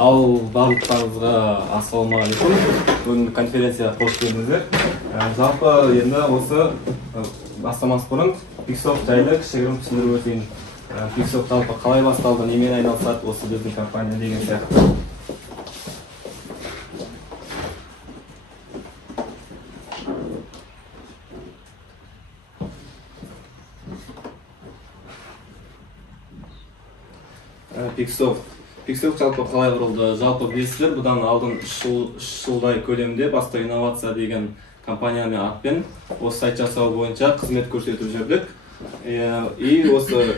Ал барлықтарыңызға ассалаумағалейкум. Бүгін конференцияға қош келдіңіздер. Жалпы енді осы бастамас бұрын Pixsoft жайлы кішігірім түсіндіріп өтейін. Pixsoft жалпы қалай басталды, немен айналысады осы біздің компания деген сияқты. Pixsoft жалпы қалай құрылды? Жалпы білесіздер, бұдан алдын 3 жылдай көлемде баста инновация деген компаниямен атпен осы сайт жасау бойынша қызмет көрсетіп жүрдік. И осыдан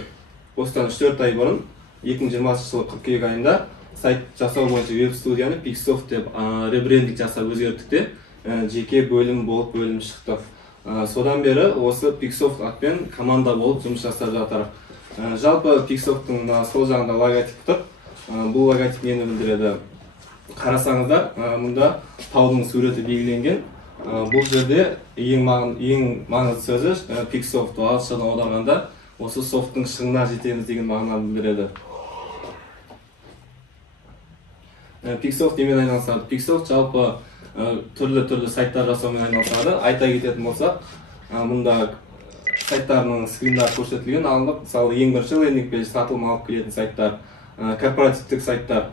3-4 ай бұрын 2020 жылы қыркүйек айында сайт жасау бойынша веб-студияны Pixsoft деп ребрендинг жасап өзгерттік те жеке бөлім болып бөлім шықты. Содан бері осы Pixsoft атпен команда болып жұмыс жасап жатыр. Жалпы Pixsoft'ың сол жағында логотип тұр. Бұл логотип нені білдіреді? Қарасаңыздар, мұнда таудың суреті белгіленген. Бұл жерде ең маңызды сөзі Pixsoft ағылшынша аударғанда осы софттың шыңына жетеміз деген мағынаны білдіреді. Pixsoft немен айналысады? Pixsoft жалпы түрлі сайттар жасаумен айналысады. Айта кететін болсақ, мұнда сайттарының скриндары көрсетілген, алынып, мысалы ең бірінші лендинг пейдж сатылым алып келетін сайттар, корпоративтік сайттар,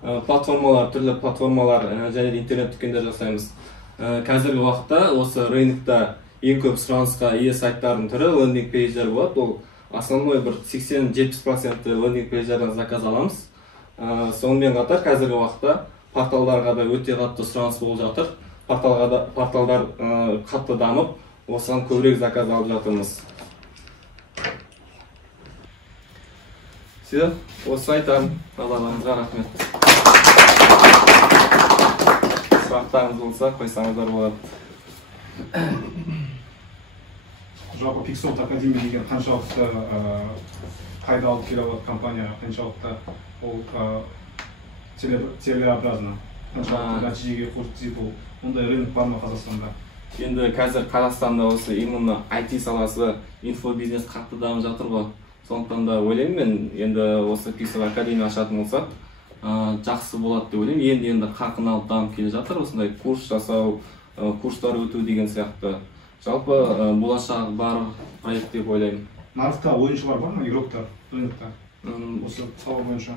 платформалар, түрлі платформалар және интернет дүкендер жасаймыз. Қазіргі уақытта осы рынокта ең көп сұранысқа ие сайттардың түрі лендинг пейдждер болады. Ол основной бір 80-70% лендинг пейдждерден заказ аламыз. Сонымен қатар қазіргі уақытта порталдарға да өте қатты сұраныс болып жатыр. Порталдар қатты дамып, осыған көбірек заказ алып жатырмыз. Все, осы айтам. Назарларыңызға рахмет. Сұрақтарыңыз болса, қойсаңыздар болады. Жалпы Pixsoft Академия деген қаншалықты пайда алып келе алады компания, қаншалықты ол телеобразно, қаншалықты нәтижеге қосып ол ондай рынок бар ма Қазақстанда? Енді қазір Қазақстанда осы именно IT саласы, инфобизнес қатты дамып жатыр ғой. Сондықтан да ойлаймын мен, енді осы Pixsoft Академия ашатын болсақ, жақсы болады деп ойлаймын. Енді қарқын алып дамып келе жатыр, осындай курс жасау, курстар өту деген сияқты. Жалпы болашағы бар проект деп ойлаймын. Нарықта ойыншылар бар ма, игроктар, рынокта? Осы сала бойынша?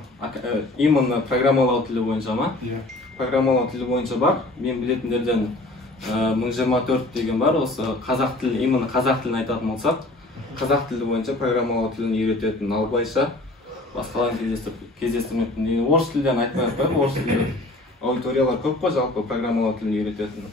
Именно программалау тілі бойынша ма? Иә. Программалау тілі бойынша бар. Мен білетіндерден 1024 деген бар. Осы қазақ тілі, именно қазақ тілін айтатын болсақ, қазақ тілі бойынша программалау тілін үйрететін, ал былайша басқаларын кездестірмеппін. Орыс тілден айтпай-ақ қояйын, орыс тілі аудиториялар көп қой жалпы программалау тілін үйрететін.